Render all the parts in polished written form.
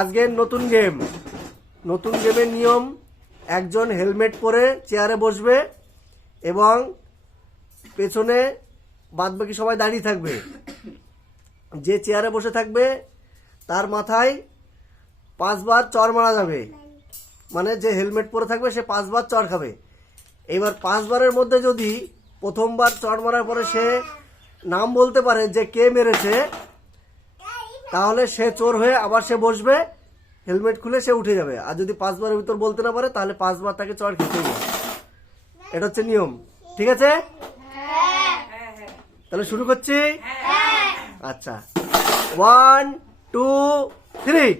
আজকের নতুন গেমের নিয়ম, একজন হেলমেট পরে চেয়ারে বসবে এবং পেছনে বাদবাকি সবাই দাঁড়িয়ে থাকবে। যে চেয়ারে বসে থাকবে তার মাথায় 5 বার চড় মারা যাবে, মানে যে হেলমেট পরে থাকবে সে 5 বার চড় খাবে। এবার 5 বারের মধ্যে যদি প্রথমবার চড় মারার পরে সে নাম বলতে পারে যে কে মেরেছে, তাহলে সে চোর হয়ে আবার সে বসবে, হেলমেট খুলে সে উঠে যাবে। আর যদি 5 বারের ভিতর বলতে না পারে তাহলে 5 বার তাকে চড় খেতে হবে। এটা হচ্ছে নিয়ম, ঠিক আছে? তাহলে শুরু করছি। আচ্ছা, 1 2 3।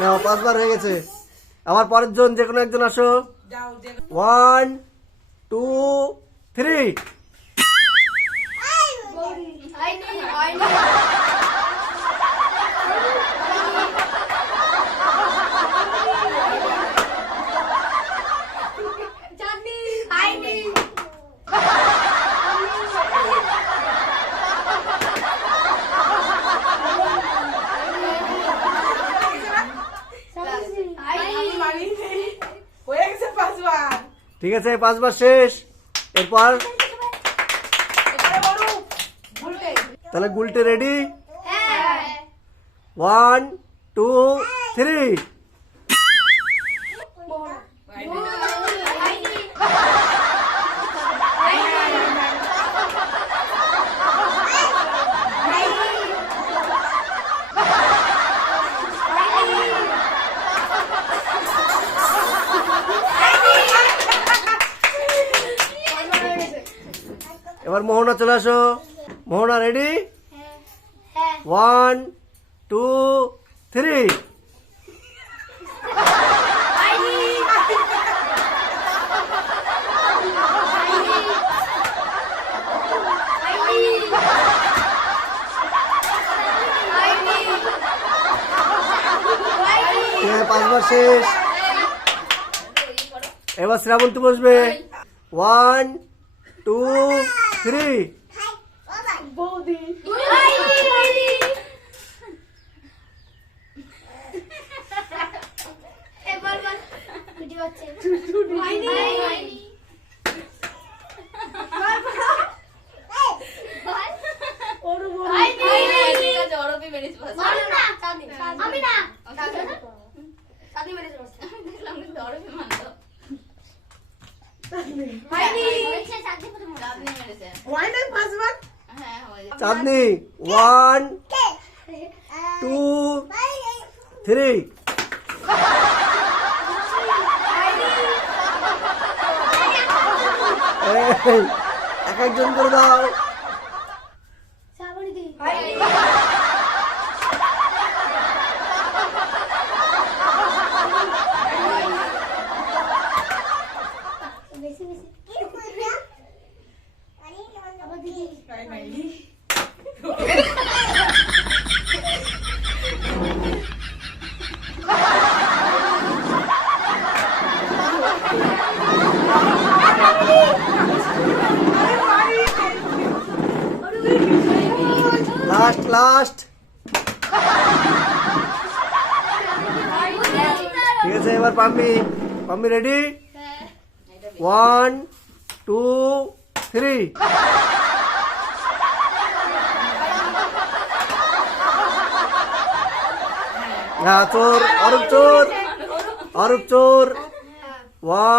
না, 5 বার হয়ে গেছে। আমার পরের জন যে কোনো একজন আসো। 1 2 3। ঠিক আছে, 5 বার শেষ। এরপর তাহলে গুলটে রেডি? 1 2 3। এবার মোহনা চলে আসো। মোহনা রেডি? 1 2 3। ঠিক আছে, 5 বার শেষ। এবার শ্রাবন্তী বসবে। 1 2 3। বৌদি চাঁদনি 1 2 3। এক একজন করে দাও। লাস্ট। ঠিক আছে, এবার পাম্মি রেডি? 1 2 3। হ্যাঁ, চোর অরূপ চোর।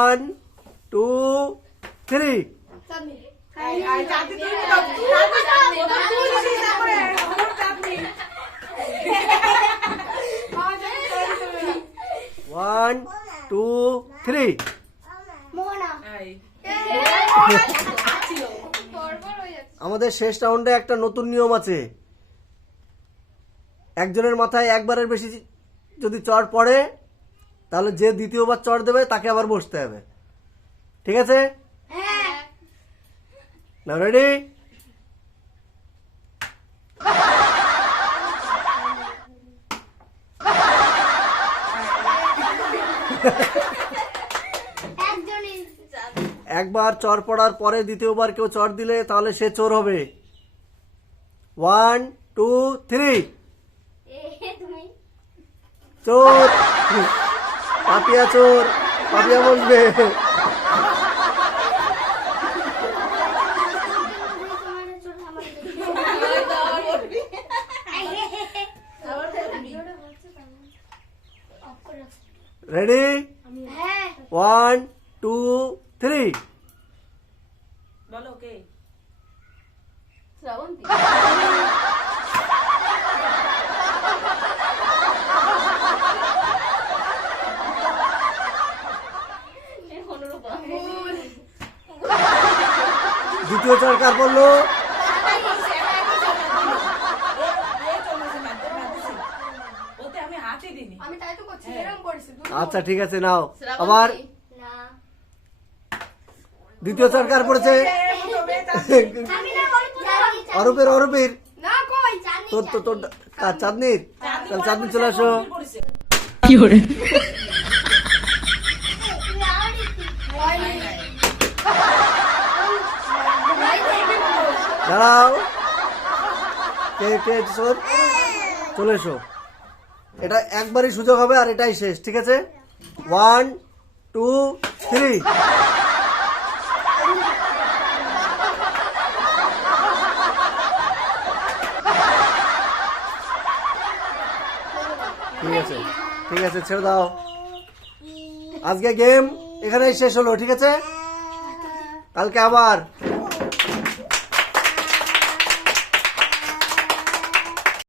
1 2 3। 1 2 3। আমাদের শেষ রাউন্ডে একটা নতুন নিয়ম আছে। একজনের মাথায় একবারের বেশি যদি চড় পড়ে তাহলে যে দ্বিতীয়বার চড় দেবে তাকে আবার বসতে হবে, ঠিক আছে? না, রেডি? একবার চর পড়ার পরে দ্বিতীয়বার কেউ চর দিলে তাহলে সে চোর হবে। 1 2 3 তুমি চোর। পাপিয়া চোর, পাপিয়া বসবে। রেডি? হ্যাঁ 1 2 3 বলো কে? শ্রাবন্তী অনুরূপা দ্বিতীয় চর কার পড়লো? ওতে আমি হাতই দিইনি। আমি তাই তো করছি এরকম করেছি আচ্ছা ঠিক আছে, নাও আবার না দ্বিতীয় চর কার পড়েছে? আমি না বলি অরূপের। অরূপের না কই জানি তোর তো তোর কার? চাঁদনির। তাহলে চাঁদনি চলে আসো। দাঁড়াও, কে কে চোর? চলে এসো। এটা একবারই সুযোগ হবে আর এটাই শেষ, ঠিক আছে? 1 2 3 ঠিক আছে, ঠিক আছে, ছেড়ে দাও। আজকে গেম এখানেই শেষ হলো, ঠিক আছে? কালকে আবার